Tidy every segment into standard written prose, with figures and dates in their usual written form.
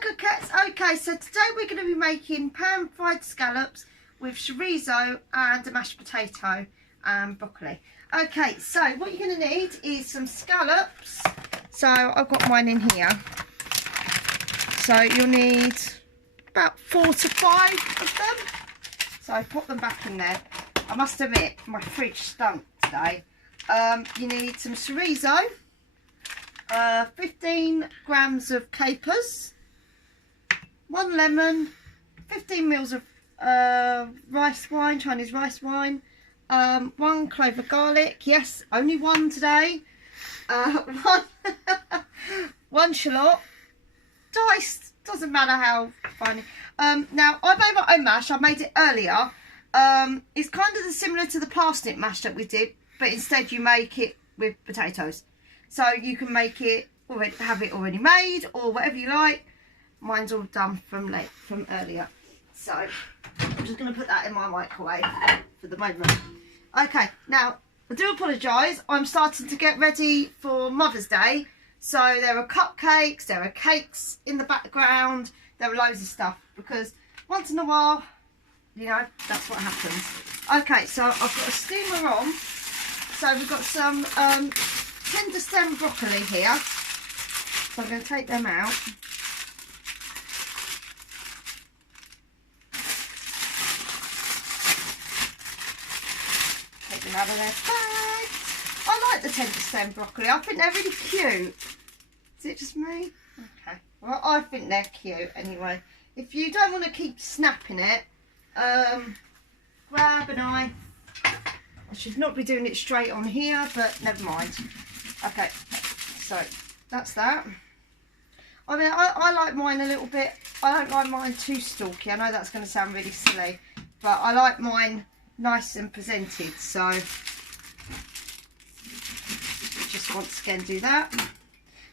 coquettes. Okay, so today we're going to be making pan-fried scallops with chorizo and a mashed potato and broccoli. Okay, so what you're going to need is some scallops. So I've got mine in here. So you'll need about 4 to 5 of them. So I put them back in there. I must admit, my fridge stunk today. You need some chorizo, 15 grams of capers, 1 lemon, 15 mils of rice wine, Chinese rice wine, 1 clove of garlic, yes, only 1 today, 1 shallot, diced, doesn't matter how fine. Now, I made my own mash, I made it earlier. It's kind of similar to the parsnip mash that we did, but instead you make it with potatoes. So you can make it already, have it already made or whatever you like. Mine's all done from earlier. So I'm just going to put that in my microwave for the moment. Okay, now I do apologise. I'm starting to get ready for Mother's Day. So there are cupcakes, there are cakes in the background, there are loads of stuff because once in a while, you know, that's what happens. Okay, so I've got a steamer on. So we've got some tender stem broccoli here. So I'm going to take them out. Take them out of their bag. I like the tender stem broccoli. I think they're really cute. Is it just me? Okay. Well, I think they're cute anyway. If you don't want to keep snapping it, grab a knife. I should not be doing it straight on here, but never mind. Okay, so that's that. I mean, I like mine a little bit. I don't like mine too stalky. I know that's going to sound really silly, but I like mine nice and presented. So just once again do that.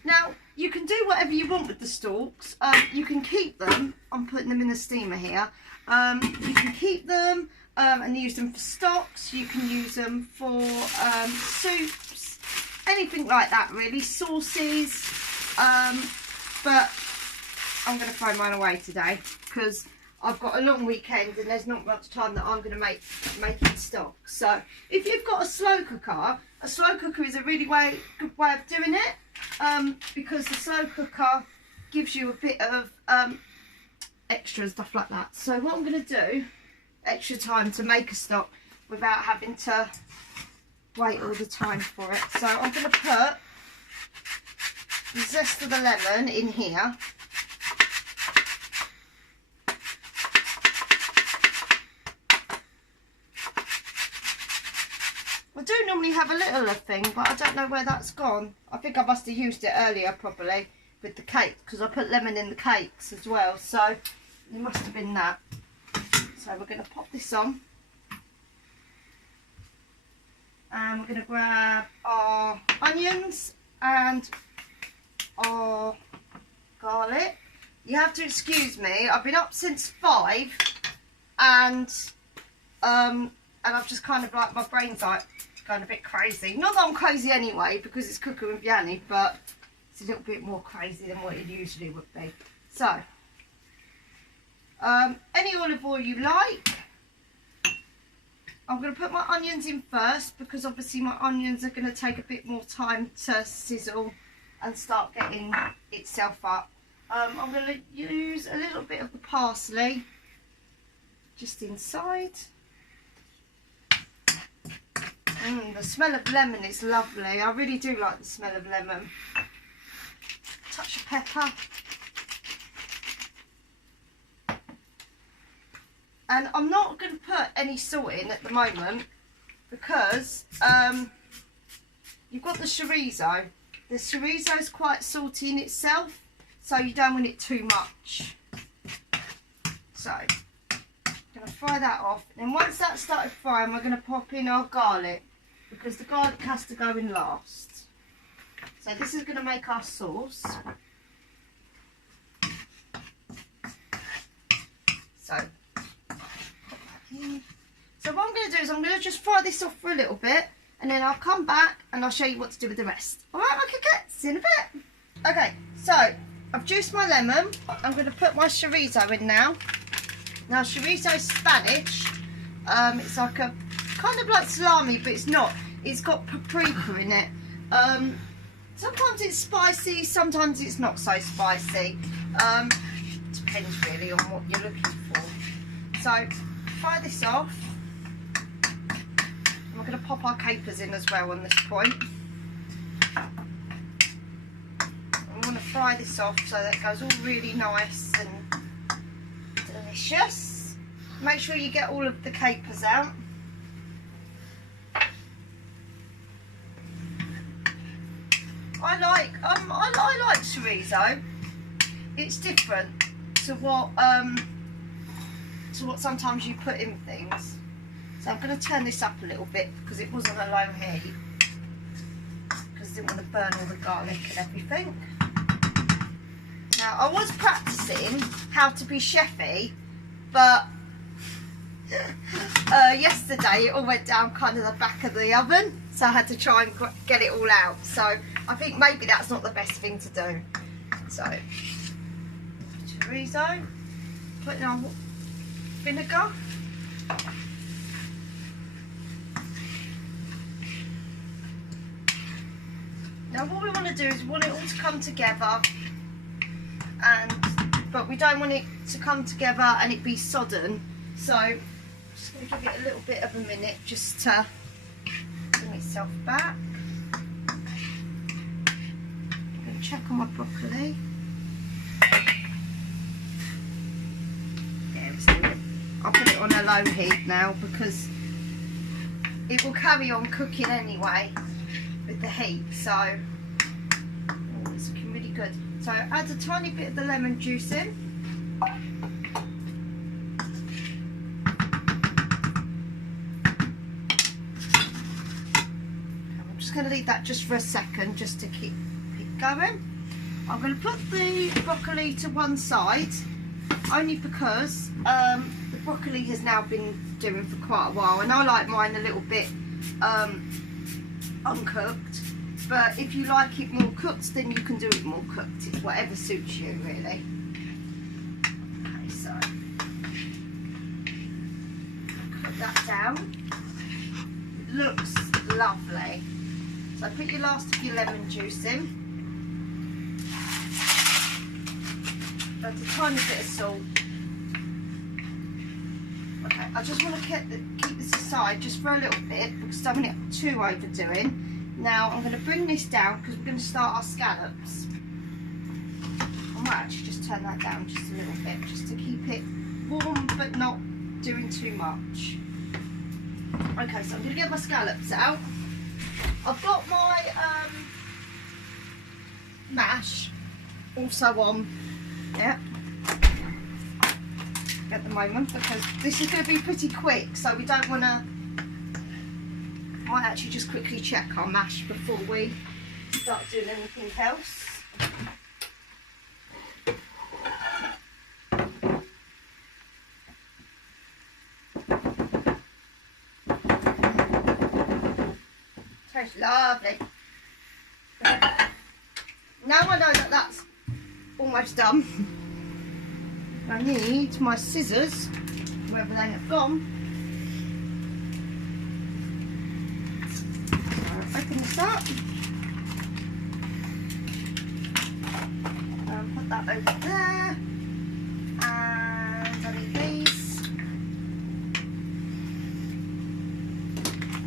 Now, you can do whatever you want with the stalks. You can keep them. I'm putting them in the steamer here. You can keep them and use them for stocks. You can use them for soups, anything like that really, sauces. But I'm going to throw mine away today because I've got a long weekend and there's not much time that I'm going to make it stock. So if you've got a slow cooker is a really good way of doing it, because the slow cooker gives you a bit of extra and stuff like that. So what I'm going to do, extra time to make a stock without having to wait all the time for it. So I'm going to put the zest of the lemon in here. I do normally have a little thing, but I don't know where that's gone. I think I must have used it earlier probably with the cake because I put lemon in the cakes as well. So it must have been that. So we're going to pop this on. And we're going to grab our onions and our garlic. You have to excuse me, I've been up since 5 and I've just kind of like, my brain's like going a bit crazy. Not that I'm crazy anyway because it's cooking with Yanni, but it's a little bit more crazy than what it usually would be. So any olive oil you like. I'm going to put my onions in first because obviously my onions are going to take a bit more time to sizzle and start getting itself up. I'm going to use a little bit of the parsley just inside. The smell of lemon is lovely. I really do like the smell of lemon. Touch of pepper. And I'm not going to put any salt in at the moment because you've got the chorizo. The chorizo is quite salty in itself, so you don't want it too much. So I'm going to fry that off. And once that's started frying, we're going to pop in our garlic because the garlic has to go in last. So this is going to make our sauce. So what I'm going to do is I'm going to just fry this off for a little bit and then I'll come back and I'll show you what to do with the rest. Alright, my coquettes, see you in a bit. Okay, so I've juiced my lemon. I'm going to put my chorizo in now. Now chorizo is Spanish. It's like a kind of like salami, but it's not. It's got paprika in it. Sometimes it's spicy, sometimes it's not so spicy. Depends really on what you're looking for. So fry this off. And we're going to pop our capers in as well on this point. I'm going to fry this off so that it goes all really nice and delicious. Make sure you get all of the capers out. I like chorizo. It's different to what sometimes you put in things. So I'm going to turn this up a little bit because it was on a low heat, because I didn't want to burn all the garlic and everything. Now I was practicing how to be chefy, but yesterday it all went down kind of the back of the oven, so I had to try and get it all out. So I think maybe that's not the best thing to do. So chorizo, putting on vinegar. Now what we want to do is we want it all to come together, but we don't want it to come together and it be sodden. So I'm just going to give it a little bit of a minute just to bring itself back. I'm going to check on my broccoli. There it's good. I'll put it on a low heat now because it will carry on cooking anyway with the heat. So it's looking really good. So add a tiny bit of the lemon juice in. Going to leave that just for a second just to keep it going. I'm going to put the broccoli to one side only because the broccoli has now been doing for quite a while, and I like mine a little bit uncooked, but if you like it more cooked then you can do it more cooked. It's whatever suits you really. Okay, so put that down. It looks lovely. So put your last of your lemon juice in. Add a tiny bit of salt. Okay, I just want to keep this aside just for a little bit because I don't want it too overdoing. Now I'm going to bring this down because we're going to start our scallops. I might actually just turn that down just a little bit just to keep it warm but not doing too much. Okay, so I'm going to get my scallops out. I've got my mash also on, yeah, at the moment because this is going to be pretty quick, so we don't want to. Might actually just quickly check our mash before we start doing anything else. Tastes lovely. Now I know that that's almost done. I need my scissors, wherever they have gone. So open this up. Put that over there. And I need these.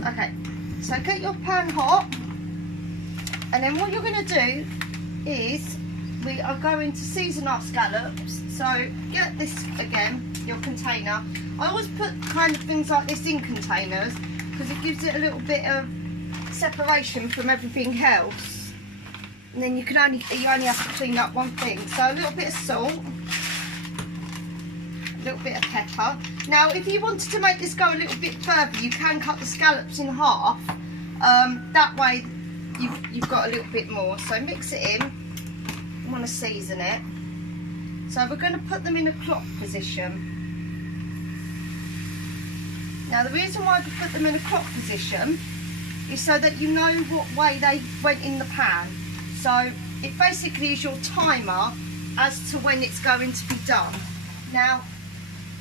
Okay. So get your pan hot, and then what you're going to do is we are going to season our scallops. So get this again, your container. I always put kind of things like this in containers because it gives it a little bit of separation from everything else, and then you only have to clean up one thing. So a little bit of salt, a little bit of pepper. Now if you wanted to make this go a little bit further, you can cut the scallops in half. That way you've got a little bit more. So mix it in. I want to season it. So we're going to put them in a clock position. Now the reason why we put them in a clock position is so that you know what way they went in the pan. So it basically is your timer as to when it's going to be done. Now,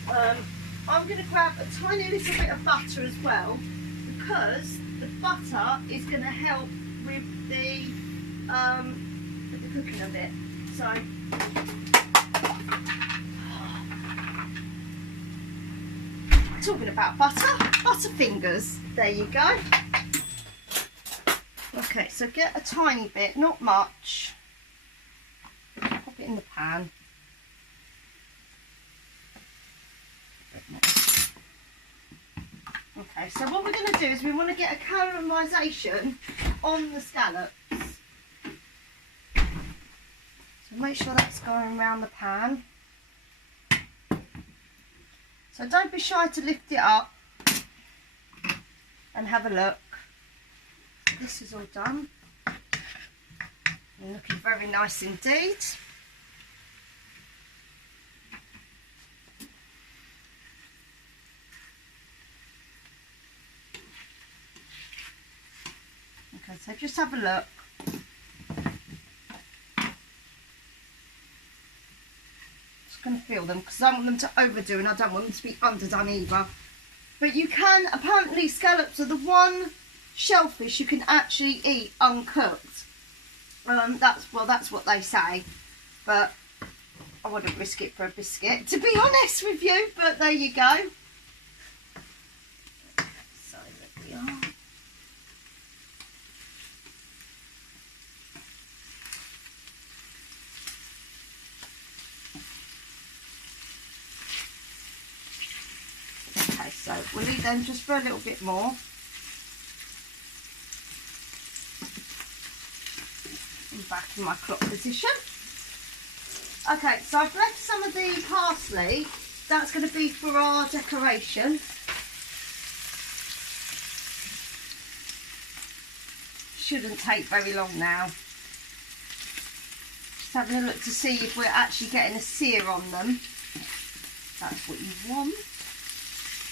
I'm going to grab a tiny little bit of butter as well, because the butter is going to help with the cooking of it. So, talking about butter fingers, there you go. Okay, so get a tiny bit, not much, pop it in the pan. Okay, so what we're going to do is we want to get a caramelisation on the scallops. So make sure that's going around the pan. So don't be shy to lift it up and have a look. This is all done. And looking very nice indeed. Okay, so just have a look. Just going to feel them because I don't want them to overdo and I don't want them to be underdone either. But you can, apparently scallops are the one shellfish you can actually eat uncooked. That's what they say, but I wouldn't risk it for a biscuit, to be honest with you, but there you go. So there we are. Okay, so we'll leave them just for a little bit more. Back in my clock position. Okay, so I've left some of the parsley. That's going to be for our decoration. Shouldn't take very long now. Just having a look to see if we're actually getting a sear on them. That's what you want.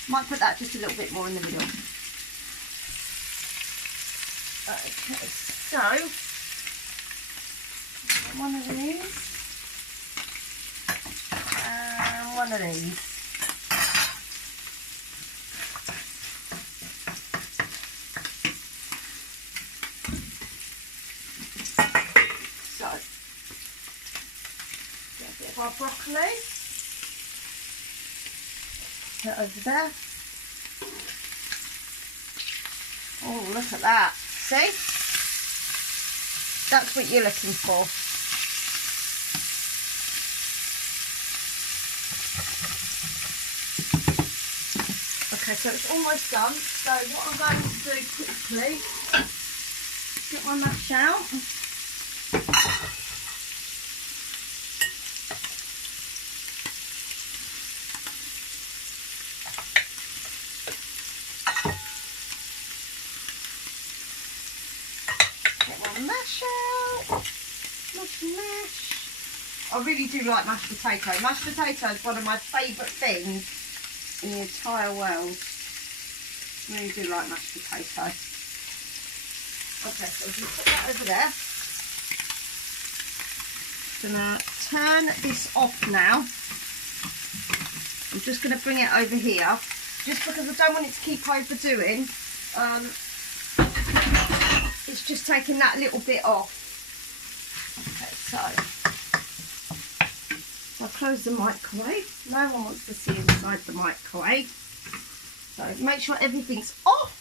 Might put that just a little bit more in the middle. Okay, so one of these and one of these. So, get a bit of our broccoli. Put it over there. Oh, look at that. See? That's what you're looking for. Okay, so it's almost done. So what I'm going to do quickly, get my mash out. Get my mash out. Mash. I really do like mashed potato. Mashed potato is one of my favourite things in the entire world. I really do like mashed potato. Okay, so I'm going to put that over there. I'm going to turn this off now. I'm just going to bring it over here, just because I don't want it to keep overdoing. It's just taking that little bit off. Okay, so I'll close the microwave. No one wants to see inside the microwave. So make sure everything's off.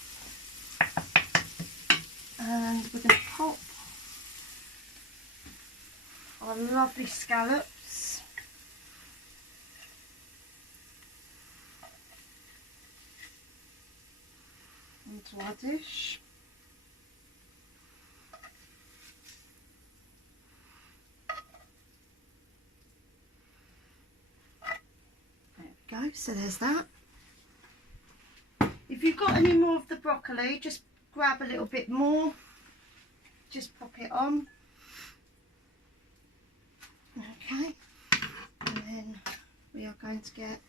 And we're going to pop our lovely scallops onto our dish. There we go, so there's that. If you've got any more of the broccoli, just grab a little bit more, just pop it on. Okay, and then we are going to get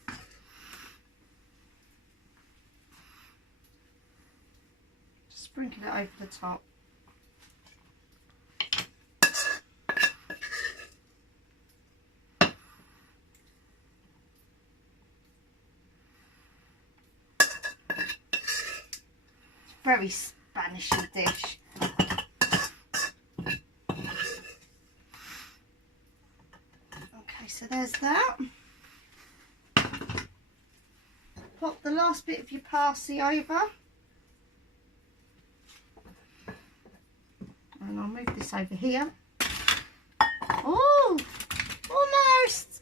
just sprinkle it over the top. very Spanishy dish. Okay, so there's that. Pop the last bit of your parsley over. And I'll move this over here. Oh, almost.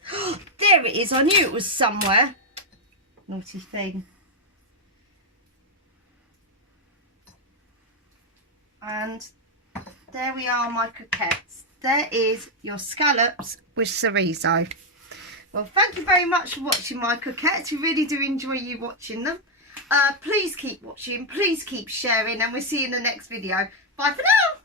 There it is. I knew it was somewhere. Naughty thing. And there we are, my croquettes. There is your scallops with chorizo. Well, thank you very much for watching my croquettes. We really do enjoy you watching them. Please keep watching. Please keep sharing. And we'll see you in the next video. Bye for now.